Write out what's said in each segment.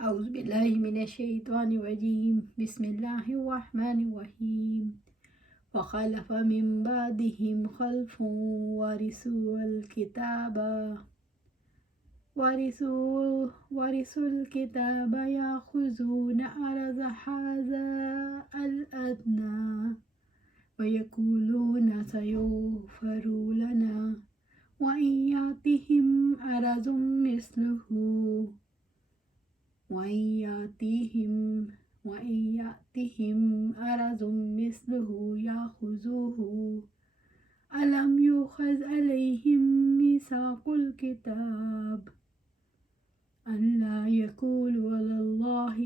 اعوذ باللہ من الشیطان الرجیم بسم اللہ الرحمن الرحیم وخلف من بعدهم خلف ورثوا الكتاب يأخذون عرض هذا الأدنى ويقولون سيغفر لنا وإن يأتهم عرض مثله يأخذوه ألم يؤخذ عليهم ميثاق الكتاب أن لا يقولوا على الله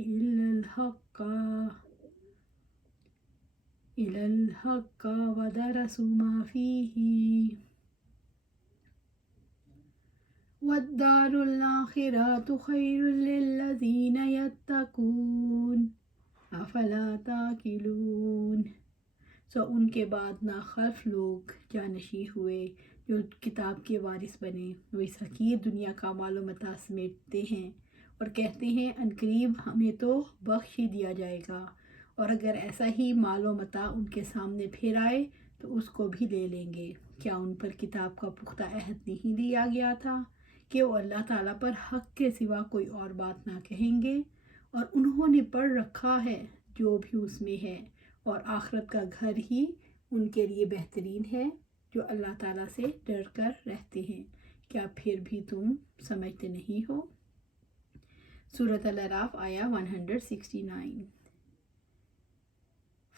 إلا الحق ودرسوا ما فيه والدار الآخرة خير للذين يتقون افلا تعقلون۔ ان کے بعد ناخلف لوگ جانشین ہوئے جو کتاب کے وارث بنے، وہ اس حقیر دنیا کا مال و متاع سمیٹتے ہیں اور کہتے ہیں عنقریب ہمیں تو بخش ہی دیا جائے گا، اور اگر ایسا ہی مال و متاع ان کے سامنے پھر آئے تو اس کو بھی لے لیں گے۔ کیا ان پر کتاب کا پختہ عہد نہیں دیا گیا تھا کہ وہ اللہ تعالیٰ پر حق کے سوا کوئی اور بات نہ کہیں گے، اور انہوں نے پڑھ رکھا ہے جو بھی اس میں ہے، اور آخرت کا گھر ہی ان کے لیے بہترین ہے جو اللہ تعالیٰ سے ڈر کر رہتے ہیں۔ کیا پھر بھی تم سمجھتے نہیں ہو؟ سورۃ الاعراف آیا 169۔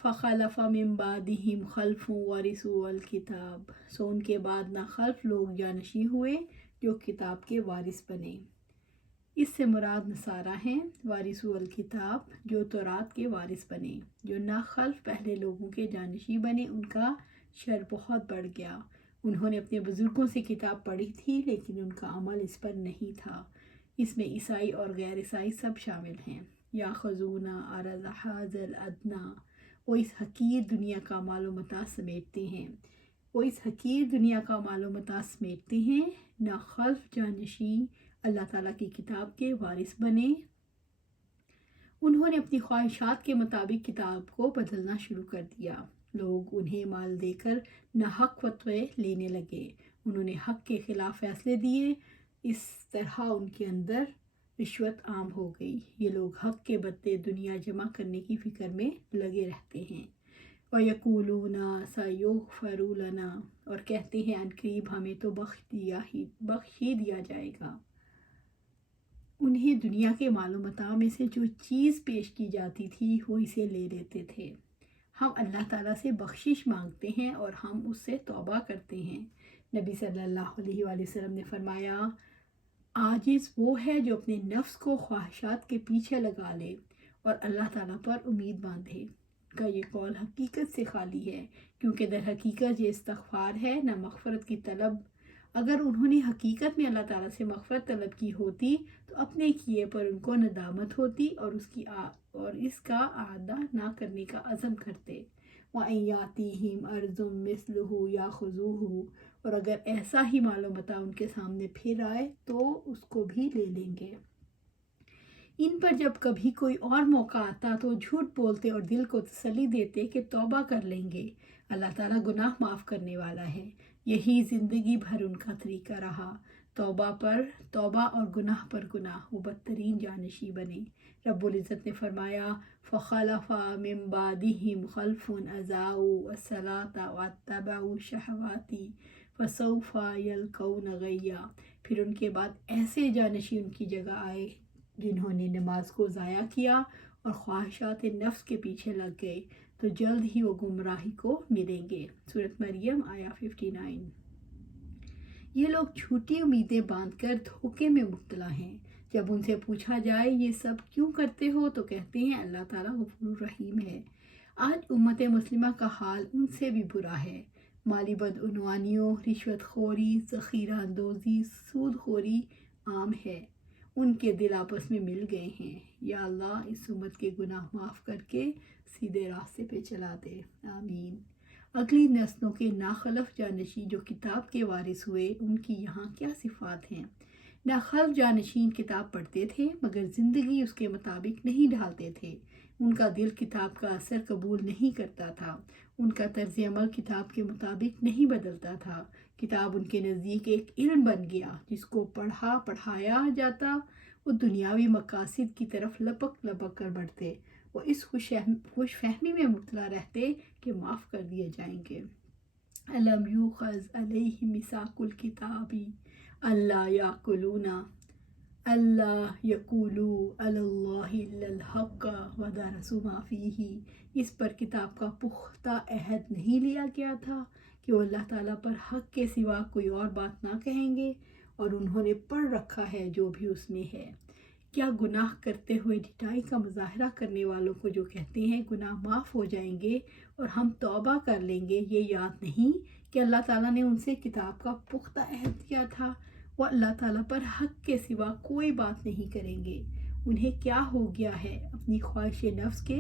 فخلف من بعدهم خلف ورثوا الکتاب، ان کے بعد نہ خلف لوگ جانشین ہوئے جو کتاب کے وارث بنے۔ اس سے مراد نصارہ ہیں، وارثوا الکتاب جو تورات کے وارث بنے۔ جو نہ خلف پہلے لوگوں کے جانشین بنے ان کا شر بہت بڑھ گیا۔ انہوں نے اپنے بزرگوں سے کتاب پڑھی تھی لیکن ان کا عمل اس پر نہیں تھا۔ اس میں عیسائی اور غیر عیسائی سب شامل ہیں۔ یاخذون عرض هذا الادنی، وہ اس حقیر دنیا کا مال و متاع سمیٹتے ہیں۔ نہ خلف جانشین اللہ تعالیٰ کی کتاب کے وارث بنے، انہوں نے اپنی خواہشات کے مطابق کتاب کو بدلنا شروع کر دیا۔ لوگ انہیں مال دے کر ناحق فتوے لینے لگے، انہوں نے حق کے خلاف فیصلے دیے، اس طرح ان کے اندر رشوت عام ہو گئی۔ یہ لوگ حق کے بدلے دنیا جمع کرنے کی فکر میں لگے رہتے ہیں۔ وَيَقُولُونَ سَيُغْفَرُ لَنَا، اور کہتے ہیں عنقریب ہمیں تو بخش ہی دیا جائے گا۔ انہیں دنیا کے مال و متاع میں سے جو چیز پیش کی جاتی تھی وہ اسے لے لیتے تھے۔ ہم اللہ تعالیٰ سے بخشش مانگتے ہیں اور ہم اس سے توبہ کرتے ہیں۔ نبی صلی اللہ علیہ وآلہ وسلم نے فرمایا، عاجز وہ ہے جو اپنے نفس کو خواہشات کے پیچھے لگا لے اور اللہ تعالیٰ پر امید باندھے۔ کا یہ قول حقیقت سے خالی ہے، کیونکہ در حقیقت یہ استغفار ہے نہ مغفرت کی طلب۔ اگر انہوں نے حقیقت میں اللہ تعالیٰ سے مغفرت طلب کی ہوتی تو اپنے کیے پر ان کو ندامت ہوتی اور اس کا اعادہ نہ کرنے کا عزم کرتے۔ وَإِن يَأْتِهِمْ عَرْضٌ مِثْلُهُ يَأْخُذُوهُ، اور اگر ایسا ہی مال و متاع ان کے سامنے پھر آئے تو اس کو بھی لے لیں گے۔ ان پر جب کبھی کوئی اور موقع آتا تو جھوٹ بولتے اور دل کو تسلی دیتے کہ توبہ کر لیں گے، اللہ تعالیٰ گناہ معاف کرنے والا ہے۔ یہی زندگی بھر ان کا طریقہ رہا، توبہ پر توبہ اور گناہ پر گناہ، وہ بدترین جانشین بنے۔ رب العزت نے فرمایا، فَخَلَفَ مِن بَعْدِهِمْ خَلْفٌ أَضَاعُوا الصَّلَاةَ وَاتَّبَعُوا الشَّهَوَاتِ فَسَوْفَ يَلْقَوْنَ غَيًّا، پھر ان کے بعد ایسے جانشین ان کی جگہ آئے جنہوں نے نماز کو ضائع کیا اور خواہشات نفس کے پیچھے لگ گئے تو جلد ہی وہ گمراہی کو ملیں گے۔ سورۃ مریم آیا 59۔ یہ لوگ جھوٹی امیدیں باندھ کر دھوکے میں مبتلا ہیں۔ جب ان سے پوچھا جائے یہ سب کیوں کرتے ہو تو کہتے ہیں اللہ تعالیٰ غفور رحیم ہے۔ آج امت مسلمہ کا حال ان سے بھی برا ہے۔ مالی بدعنوانیوں، رشوت خوری، ذخیرہ اندوزی، سود خوری عام ہے۔ ان کے دل آپس میں مل گئے ہیں۔ یا اللہ اس امت کے گناہ معاف کر کے سیدھے راستے پہ چلا دے، آمین۔ اگلی نسلوں کے ناخلف جانشین جو کتاب کے وارث ہوئے، ان کی یہاں کیا صفات ہیں؟ ناخلف جانشین کتاب پڑھتے تھے مگر زندگی اس کے مطابق نہیں ڈھالتے تھے۔ ان کا دل کتاب کا اثر قبول نہیں کرتا تھا، ان کا طرز عمل کتاب کے مطابق نہیں بدلتا تھا۔ کتاب ان کے نزدیک ایک علم بن گیا جس کو پڑھایا جاتا، وہ دنیاوی مقاصد کی طرف لپک لپک کر بڑھتے، وہ اس خوش فہمی میں مبتلا رہتے کہ معاف کر دیے جائیں گے۔ الم یوخذ علیہ میثاق الکتاب اللہ یاکلون اللہ یقولوا علی اللہ الا الحق ودرسوا ما فیہ، اس پر کتاب کا پختہ عہد نہیں لیا گیا تھا کہ وہ اللہ تعالیٰ پر حق کے سوا کوئی اور بات نہ کہیں گے، اور انہوں نے پڑھ رکھا ہے جو بھی اس میں ہے۔ کیا گناہ کرتے ہوئے ڈھٹائی کا مظاہرہ کرنے والوں کو جو کہتے ہیں گناہ معاف ہو جائیں گے اور ہم توبہ کر لیں گے، یہ یاد نہیں کہ اللہ تعالیٰ نے ان سے کتاب کا پختہ عہد کیا تھا؟ وہ اللہ تعالیٰ پر حق کے سوا کوئی بات نہیں کریں گے۔ انہیں کیا ہو گیا ہے؟ اپنی خواہش نفس کے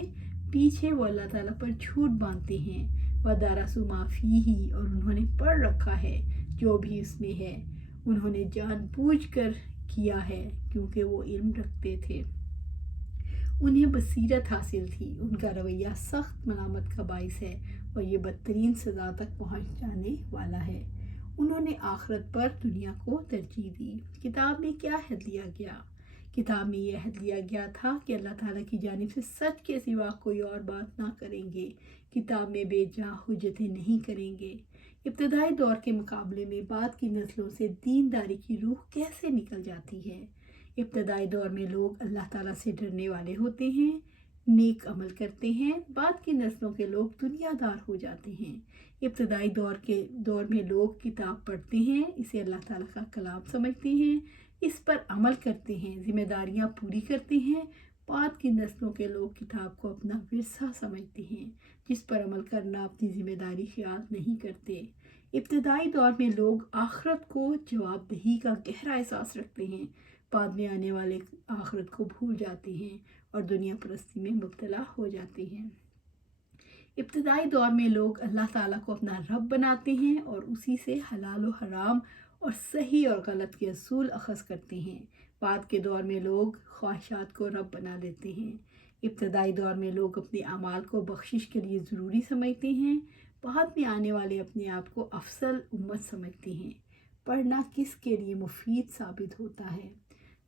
پیچھے وہ اللہ تعالیٰ پر جھوٹ باندھتے ہیں۔ وَدَرَسُوا مَا فِيهِ، اور انہوں نے پڑھ رکھا ہے جو بھی اس میں ہے، انہوں نے جان بوجھ کر کیا ہے کیونکہ وہ علم رکھتے تھے، انہیں بصیرت حاصل تھی۔ ان کا رویہ سخت ملامت کا باعث ہے اور یہ بدترین سزا تک پہنچ جانے والا ہے۔ انہوں نے آخرت پر دنیا کو ترجیح دی۔ کتاب میں کیا عہد لیا گیا؟ کتاب میں یہ عہد لیا گیا تھا کہ اللہ تعالیٰ کی جانب سے سچ کے سوا کوئی اور بات نہ کریں گے، کتاب میں بے جا حجتیں نہیں کریں گے۔ ابتدائی دور کے مقابلے میں بعد کی نسلوں سے دینداری کی روح کیسے نکل جاتی ہے؟ ابتدائی دور میں لوگ اللہ تعالیٰ سے ڈرنے والے ہوتے ہیں، نیک عمل کرتے ہیں، بعد کی نسلوں کے لوگ دنیا دار ہو جاتے ہیں۔ ابتدائی دور میں لوگ کتاب پڑھتے ہیں، اسے اللہ تعالیٰ کا کلام سمجھتے ہیں، اس پر عمل کرتے ہیں، ذمہ داریاں پوری کرتے ہیں۔ بعد کی نسلوں کے لوگ کتاب کو اپنا ورثہ سمجھتے ہیں، جس پر عمل کرنا اپنی ذمہ داری خیال نہیں کرتے۔ ابتدائی دور میں لوگ آخرت کو جواب دہی کا گہرا احساس رکھتے ہیں، بعد میں آنے والے آخرت کو بھول جاتے ہیں اور دنیا پرستی میں مبتلا ہو جاتے ہیں۔ ابتدائی دور میں لوگ اللہ تعالیٰ کو اپنا رب بناتے ہیں اور اسی سے حلال و حرام اور صحیح اور غلط کے اصول اخذ کرتے ہیں۔ بعد کے دور میں لوگ خواہشات کو رب بنا لیتے ہیں۔ ابتدائی دور میں لوگ اپنے اعمال کو بخشش کے لیے ضروری سمجھتے ہیں، بعد میں آنے والے اپنے آپ کو افضل امت سمجھتے ہیں۔ پڑھنا کس کے لیے مفید ثابت ہوتا ہے؟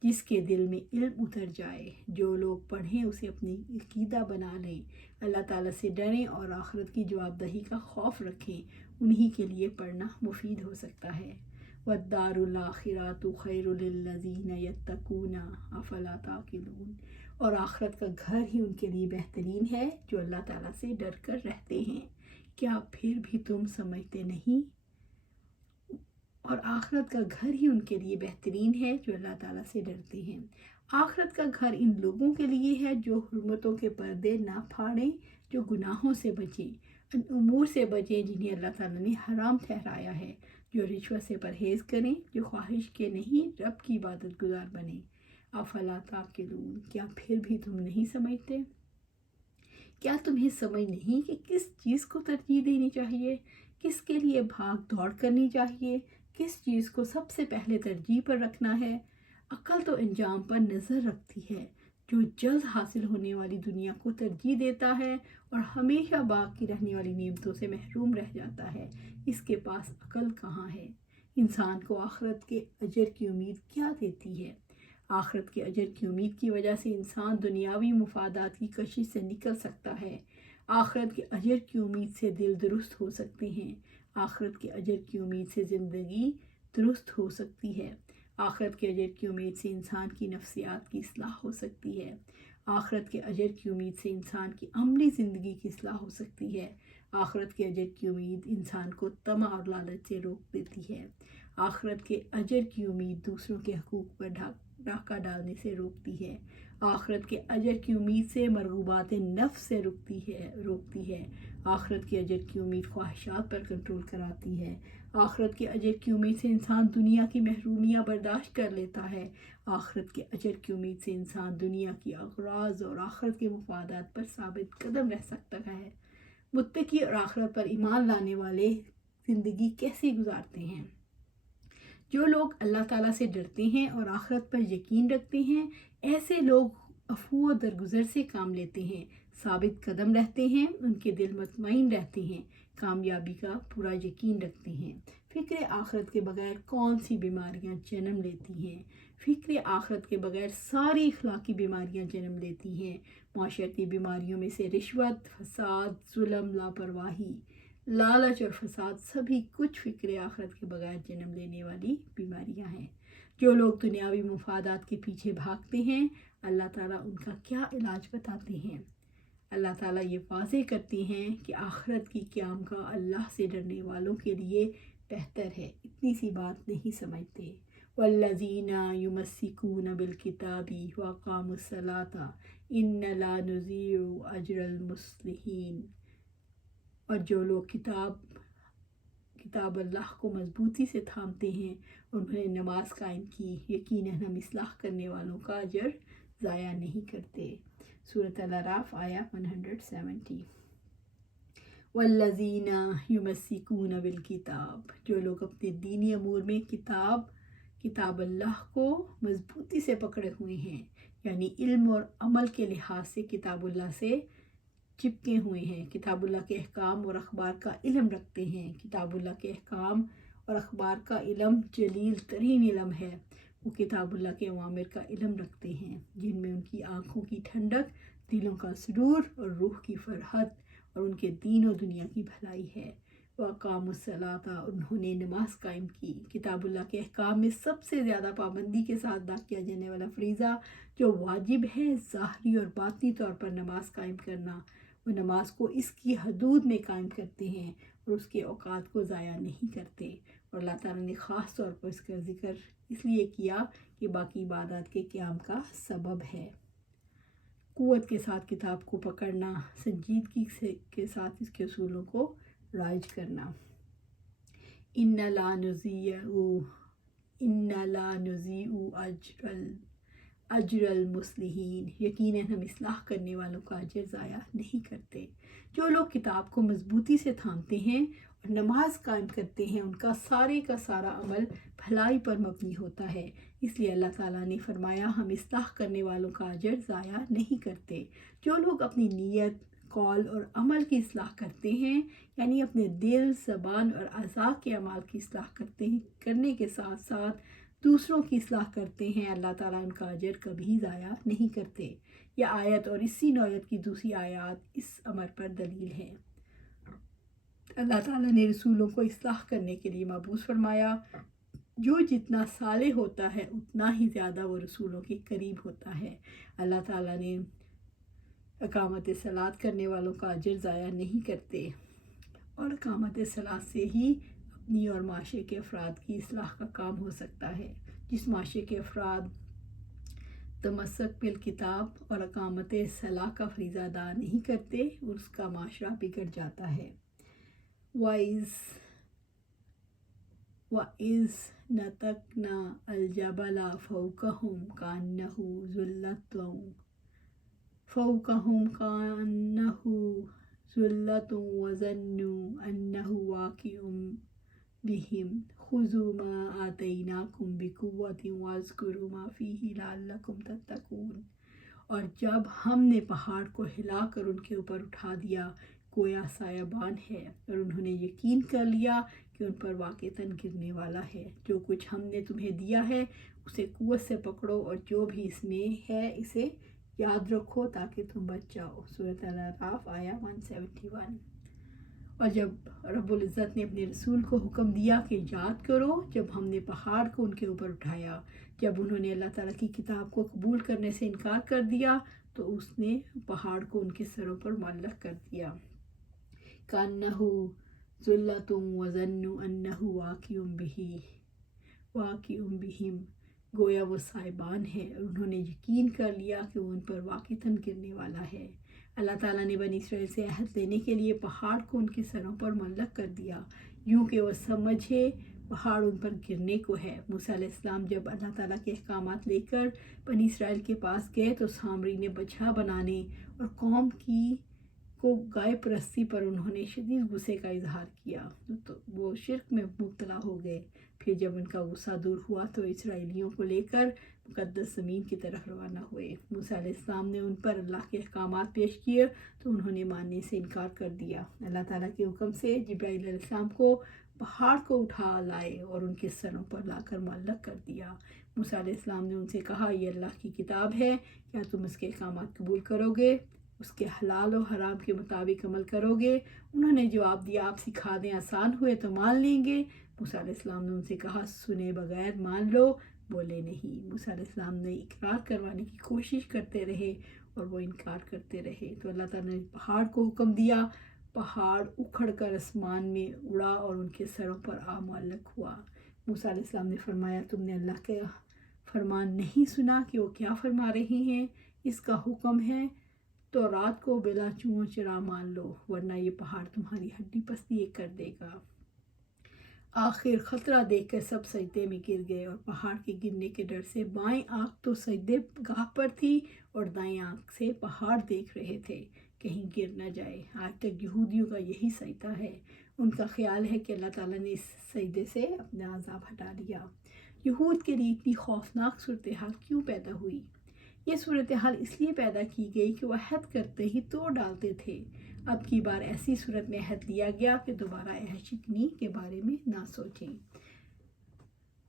جس کے دل میں علم اتر جائے۔ جو لوگ پڑھیں اسے اپنی عقیدہ بنا لیں، اللہ تعالیٰ سے ڈریں اور آخرت کی جواب دہی کا خوف رکھیں، انہی کے لیے پڑھنا مفید ہو سکتا ہے۔ وَالدَّارُ الْآخِرَةُ خَيْرٌ لِلَّذِينَ يَتَّقُونَ أَفَلَا تَعْقِلُونَ، اور آخرت کا گھر ہی ان کے لیے بہترین ہے جو اللہ تعالیٰ سے ڈر کر رہتے ہیں۔ کیا پھر بھی تم سمجھتے نہیں؟ اور آخرت کا گھر ہی ان کے لیے بہترین ہے جو اللہ تعالیٰ سے ڈرتے ہیں۔ آخرت کا گھر ان لوگوں کے لیے ہے جو حرمتوں کے پردے نہ پھاڑیں، جو گناہوں سے بچیں، ان امور سے بچیں جنہیں اللہ تعالیٰ نے حرام ٹھہرایا ہے، جو رشوت سے پرہیز کریں، جو خواہش کے نہیں رب کی عبادت گزار بنیں۔ افلا تعقلون، کیا پھر بھی تم نہیں سمجھتے؟ کیا تمہیں سمجھ نہیں کہ کس چیز کو ترجیح دینی چاہیے، کس کے لیے بھاگ دوڑ کرنی چاہیے، کس چیز کو سب سے پہلے ترجیح پر رکھنا ہے؟ عقل تو انجام پر نظر رکھتی ہے۔ جو جلد حاصل ہونے والی دنیا کو ترجیح دیتا ہے اور ہمیشہ باقی رہنے والی نعمتوں سے محروم رہ جاتا ہے، اس کے پاس عقل کہاں ہے؟ انسان کو آخرت کے اجر کی امید کیا دیتی ہے؟ آخرت کے اجر کی امید کی وجہ سے انسان دنیاوی مفادات کی کشش سے نکل سکتا ہے۔ آخرت کے اجر کی امید سے دل درست ہو سکتے ہیں۔ آخرت کے اجر کی امید سے زندگی درست ہو سکتی ہے۔ آخرت کے اجر کی امید سے انسان کی نفسیات کی اصلاح ہو سکتی ہے۔ آخرت کے اجر کی امید سے انسان کی عملی زندگی کی اصلاح ہو سکتی ہے۔ آخرت کے اجر کی امید انسان کو طمع اور لالچ سے روک دیتی ہے۔ آخرت کے اجر کی امید دوسروں کے حقوق پر ڈاکہ ڈالنے سے روکتی ہے۔ آخرت کے اجر کی امید سے مرغوبات نفس سے روکتی ہے۔ آخرت کے اجر کی امید خواہشات پر کنٹرول کراتی ہے۔ آخرت کے اجر کی امید سے انسان دنیا کی محرومیاں برداشت کر لیتا ہے۔ آخرت کے اجر کی امید سے انسان دنیا کی اغراض اور آخرت کے مفادات پر ثابت قدم رہ سکتا ہے۔ متقی اور آخرت پر ایمان لانے والے زندگی کیسی گزارتے ہیں؟ جو لوگ اللہ تعالیٰ سے ڈرتے ہیں اور آخرت پر یقین رکھتے ہیں، ایسے لوگ عفو و درگزر سے کام لیتے ہیں، ثابت قدم رہتے ہیں، ان کے دل مطمئن رہتے ہیں، کامیابی کا پورا یقین رکھتے ہیں۔ فکر آخرت کے بغیر کون سی بیماریاں جنم لیتی ہیں؟ فکر آخرت کے بغیر ساری اخلاقی بیماریاں جنم لیتی ہیں۔ معاشرتی بیماریوں میں سے رشوت، فساد، ظلم، لاپرواہی، لالچ اور فساد سبھی کچھ فکر آخرت کے بغیر جنم لینے والی بیماریاں ہیں۔ جو لوگ دنیاوی مفادات کے پیچھے بھاگتے ہیں، اللہ تعالیٰ ان کا کیا علاج بتاتے ہیں؟ اللہ تعالیٰ یہ واضح کرتے ہیں کہ آخرت کی قیام کا اللہ سے ڈرنے والوں کے لیے بہتر ہے، اتنی سی بات نہیں سمجھتے۔ والذین یمسکون بالکتاب واقاموا الصلاۃ انا لا نضیع اجر المصلحین۔ اور جو لوگ کتاب اللہ کو مضبوطی سے تھامتے ہیں، انہوں نے نماز قائم کی، یقیناً ہم اصلاح کرنے والوں کا اجر ضائع نہیں کرتے۔ سورۃ الاعراف آیا 170۔ والذین یمسکون بالکتاب، جو لوگ اپنے دینی امور میں کتاب اللہ کو مضبوطی سے پکڑے ہوئے ہیں، یعنی علم اور عمل کے لحاظ سے کتاب اللہ سے چپکے ہوئے ہیں، کتاب اللہ کے احکام اور اخبار کا علم رکھتے ہیں۔ کتاب اللہ کے احکام اور اخبار کا علم جلیل ترین علم ہے۔ وہ کتاب اللہ کے اوامر کا علم رکھتے ہیں، جن میں ان کی آنکھوں کی ٹھنڈک، دلوں کا سرور اور روح کی فرحت اور ان کے دین و دنیا کی بھلائی ہے۔ وَأَقَامُوا الصَّلَاةَ، انہوں نے نماز قائم کی۔ کتاب اللہ کے احکام میں سب سے زیادہ پابندی کے ساتھ ادا کیا جانے والا فریضہ جو واجب ہے، ظاہری اور باطنی طور پر نماز قائم کرنا۔ وہ نماز کو اس کی حدود میں قائم کرتے ہیں اور اس کے اوقات کو ضائع نہیں کرتے، اور اللہ تعالیٰ نے خاص طور پر اس کا ذکر اس لیے کیا کہ باقی عبادات کے قیام کا سبب ہے۔ قوت کے ساتھ کتاب کو پکڑنا، سنجیدگی کے ساتھ اس کے اصولوں کو رائج کرنا۔ ان لا نضیع اجر المصلحین، یقیناً ہم اصلاح کرنے والوں کا اجر ضائع نہیں کرتے۔ جو لوگ کتاب کو مضبوطی سے تھامتے ہیں اور نماز قائم کرتے ہیں، ان کا سارے کا سارا عمل بھلائی پر مبنی ہوتا ہے، اس لیے اللہ تعالیٰ نے فرمایا ہم اصلاح کرنے والوں کا اجر ضائع نہیں کرتے۔ جو لوگ اپنی نیت، قول اور عمل کی اصلاح کرتے ہیں، یعنی اپنے دل، زبان اور اعضاء کے اعمال کی اصلاح کرنے کے ساتھ ساتھ دوسروں کی اصلاح کرتے ہیں، اللہ تعالیٰ ان کا اجر کبھی ضائع نہیں کرتے۔ یہ آیت اور اسی نوعیت کی دوسری آیات اس امر پر دلیل ہے۔ اللہ تعالیٰ نے رسولوں کو اصلاح کرنے کے لیے مبعوث فرمایا۔ جو جتنا صالح ہوتا ہے اتنا ہی زیادہ وہ رسولوں کے قریب ہوتا ہے۔ اللہ تعالیٰ نے اقامت صلاۃ کرنے والوں کا اجر ضائع نہیں کرتے، اور اقامت صلاۃ سے ہی اپنی اور معاشرے کے افراد کی اصلاح کا کام ہو سکتا ہے۔ جس معاشرے کے افراد تمسک بالکتاب اور اقامت صلاۃ کا فریضہ ادا نہیں کرتے، اس کا معاشرہ بگڑ جاتا ہے۔ وَإِذْ نَتَقْنَا الْجَبَلَ فَوْقَهُمْ كَأَنَّهُ ذُلَّةٌ وَظَنُّوا أَنَّهُ وَاقِعٌ بِهِمْ خُذُوا مَا آتَيْنَاكُمْ بِقُوَّةٍ وَاذْكُرُوا مَا فِيهِ لَعَلَّكُمْ تَتَّقُونَ۔ اور جب ہم نے پہاڑ کو ہلا کر ان کے اوپر اٹھا دیا گویا سایبان ہے، اور انہوں نے یقین کر لیا کہ ان پر واقعتاً گرنے والا ہے۔ جو کچھ ہم نے تمہیں دیا ہے اسے قوت سے پکڑو، اور جو بھی اس میں ہے اسے یاد رکھو تاکہ تم بچ جاؤ۔ سورۃ الاعراف آیا 171۔ اور جب رب العزت نے اپنے رسول کو حکم دیا کہ یاد کرو جب ہم نے پہاڑ کو ان کے اوپر اٹھایا، جب انہوں نے اللہ تعالیٰ کی کتاب کو قبول کرنے سے انکار کر دیا تو اس نے پہاڑ کو ان کے سروں پر معلق کر دیا۔ كَأَنَّهُ ذُلَّةٌ وَظَنُّوا أَنَّهُ واقع بِهِمْ، گویا وہ سائبان ہے اور انہوں نے یقین کر لیا کہ وہ ان پر واقعتاً گرنے والا ہے۔ اللہ تعالیٰ نے بنی اسرائیل سے عہد لینے کے لیے پہاڑ کو ان کے سروں پر معلق کر دیا، یوں کہ وہ سمجھے پہاڑ ان پر گرنے کو ہے۔ موسیٰ علیہ السلام جب اللہ تعالیٰ کے احکامات لے کر بنی اسرائیل کے پاس گئے تو سامری نے بچھا بنانے اور قوم کو گائے پرستی پر انہوں نے شدید غصے کا اظہار کیا، تو وہ شرک میں مبتلا ہو گئے۔ پھر جب ان کا غصہ دور ہوا تو اسرائیلیوں کو لے کر مقدس زمین کی طرف روانہ ہوئے۔ موسیٰ علیہ السلام نے ان پر اللہ کے احکامات پیش کیے تو انہوں نے ماننے سے انکار کر دیا۔ اللہ تعالیٰ کے حکم سے جبرائیل علیہ السلام کو پہاڑ کو اٹھا لائے اور ان کے سروں پر لا کر معلق کر دیا۔ موسیٰ علیہ السلام نے ان سے کہا، یہ اللہ کی کتاب ہے، کیا تم اس کے احکامات قبول کرو گے، اس کے حلال و حرام کے مطابق عمل کرو گے؟ انہوں نے جواب دیا، آپ سکھا دیں، آسان ہوئے تو مان لیں گے۔ موسیٰ علیہ السلام نے ان سے کہا، سنے بغیر مان لو؟ بولے نہیں۔ موسیٰ علیہ السلام نے اقرار کروانے کی کوشش کرتے رہے اور وہ انکار کرتے رہے تو اللہ تعالیٰ نے پہاڑ کو حکم دیا، پہاڑ اکھڑ کر آسمان میں اڑا اور ان کے سروں پر آ معلق ہوا۔ موسیٰ علیہ السلام نے فرمایا، تم نے اللہ کا فرمان نہیں سنا کہ وہ کیا فرما رہے ہیں؟ اس کا حکم ہے تو رات کو بلا چوں چرا مان لو، ورنہ یہ پہاڑ تمہاری ہڈی پستی ایک کر دے گا۔ آخر خطرہ دیکھ کر سب سجدے میں گر گئے اور پہاڑ کے گرنے کے ڈر سے بائیں آنکھ تو سجدے گاہ پر تھی اور دائیں آنکھ سے پہاڑ دیکھ رہے تھے کہیں گر نہ جائے۔ آج تک یہودیوں کا یہی سجدہ ہے۔ ان کا خیال ہے کہ اللہ تعالیٰ نے اس سجدے سے اپنا عذاب ہٹا لیا۔ یہود کے لیے اتنی خوفناک صورتحال کیوں پیدا ہوئی؟ یہ صورتحال اس لیے پیدا کی گئی کہ وہ عہد کرتے ہی توڑ ڈالتے تھے۔ اب کی بار ایسی صورت میں عہد لیا گیا کہ دوبارہ عہد شکنی کے بارے میں نہ سوچیں۔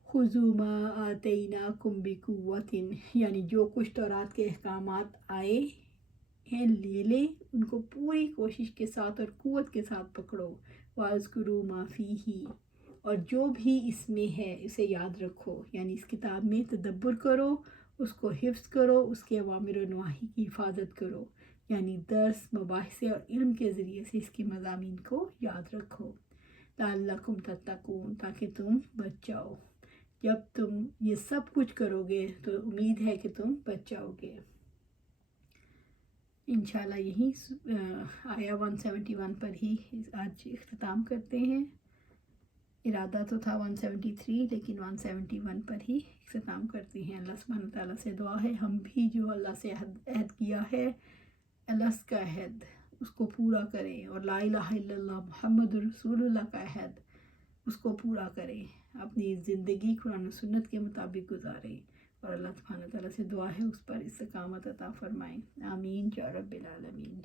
خُذُوا مَا آتَيْنَاكُمْ بِقُوَّةٍ، یعنی جو کچھ تورات کے احکامات آئے ہیں لے لیں، ان کو پوری کوشش کے ساتھ اور قوت کے ساتھ پکڑو۔ وَاذْكُرُوا مَا فِيهِ، اور جو بھی اس میں ہے اسے یاد رکھو، یعنی اس کتاب میں تدبر کرو، اس کو حفظ کرو، اس کے اوامر و نواہی کی حفاظت کرو، یعنی درس، مباحثے اور علم کے ذریعے سے اس کے مضامین کو یاد رکھو۔ لعلکم تتقون، تاکہ تم بچ جاؤ۔ جب تم یہ سب کچھ کرو گے تو امید ہے کہ تم بچ جاؤ گے۔ انشاءاللہ یہی آیا 171 پر ہی آج اختتام کرتے ہیں۔ ارادہ تو تھا 173، لیکن 171 پر ہی اختتام کرتے ہیں۔ اللہ سبحانہ تعالیٰ سے دعا ہے ہم بھی جو اللہ سے عہد کیا ہے، اللہ کا عہد، اس کو پورا کریں، اور لا الہ الا اللہ محمد رسول اللہ کا عہد، اس کو پورا کریں، اپنی زندگی قرآن و سنت کے مطابق گزاریں، اور اللہ سبحانہ تعالیٰ سے دعا ہے اس پر استقامت عطا فرمائیں۔ آمین یا رب العالمین۔